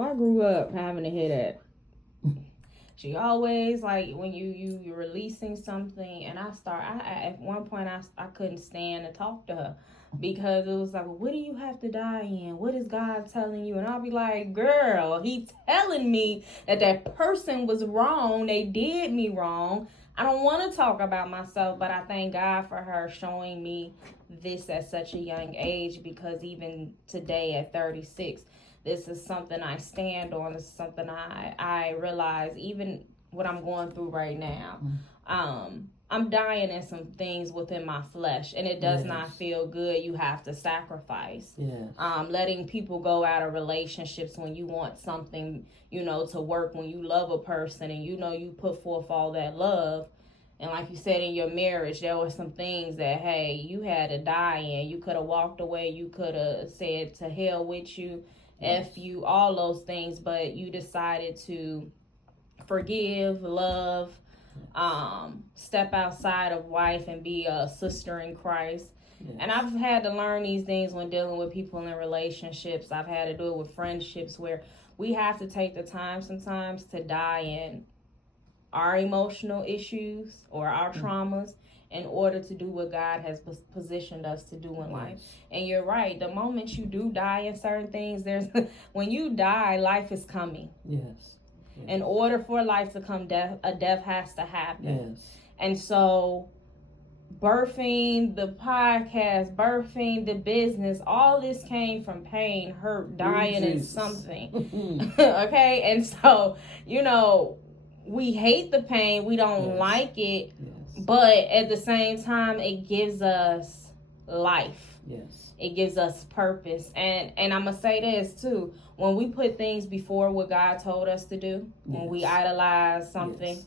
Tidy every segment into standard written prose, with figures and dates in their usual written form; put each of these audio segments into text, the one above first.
I grew up having to hear that. She always like when you're releasing something, and at one point I couldn't stand to talk to her because it was like, well, what do you have to die in? What is God telling you? And I'll be like, girl, he telling me that person was wrong. They did me wrong. I don't want to talk about myself, but I thank God for her showing me this at such a young age, because even today at 36, this is something I stand on. This is something I realize even what I'm going through right now. I'm dying in some things within my flesh, and it does not feel good. You have to sacrifice. Letting people go out of relationships when you want something, to work, when you love a person and you put forth all that love. And like you said, in your marriage, there were some things that, hey, you had to die in. You could have walked away. You could have said to hell with you, F you, all those things. But you decided to forgive, love, step outside of wife and be a sister in Christ. And I've had to learn these things when dealing with people in relationships. I've had to do it with friendships, where we have to take the time sometimes to die in our emotional issues or our traumas in order to do what God has positioned us to do in life. And you're right. The moment you do die in certain things, when you die, life is coming. In order for life to come, a death has to happen. And so birthing the podcast, birthing the business, all this came from pain, hurt, dying in something. Okay? And so, we hate the pain. We don't like it. But at the same time, it gives us life. It gives us purpose. And I'm going to say this too. When we put things before what God told us to do, when we idolize something,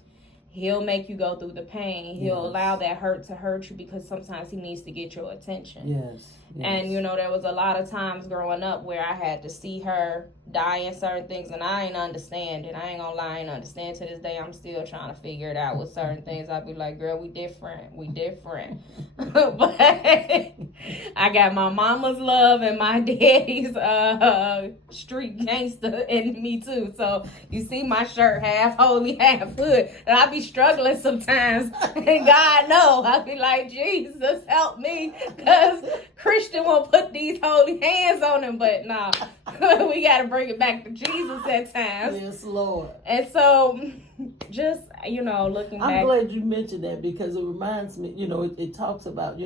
He'll make you go through the pain. He'll allow that hurt to hurt you, because sometimes He needs to get your attention. And, there was a lot of times growing up where I had to see her die in certain things, and I ain't understand it. I ain't gonna lie, I ain't understand to this day. I'm still trying to figure it out with certain things. I'd be like, girl, we different. But I got my mama's love and my daddy's street gangster in me too. So you see my shirt half holy, half hood. And I be struggling sometimes, and God knows. I be like, Jesus, help me, because Christian won't put these holy hands on him. But nah, we got to bring it back to Jesus at times. Yes, Lord. And so just, looking back. I'm glad you mentioned that, because it reminds me, it talks about,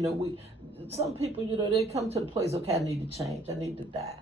some people, they come to the place, okay, I need to change. I need to die.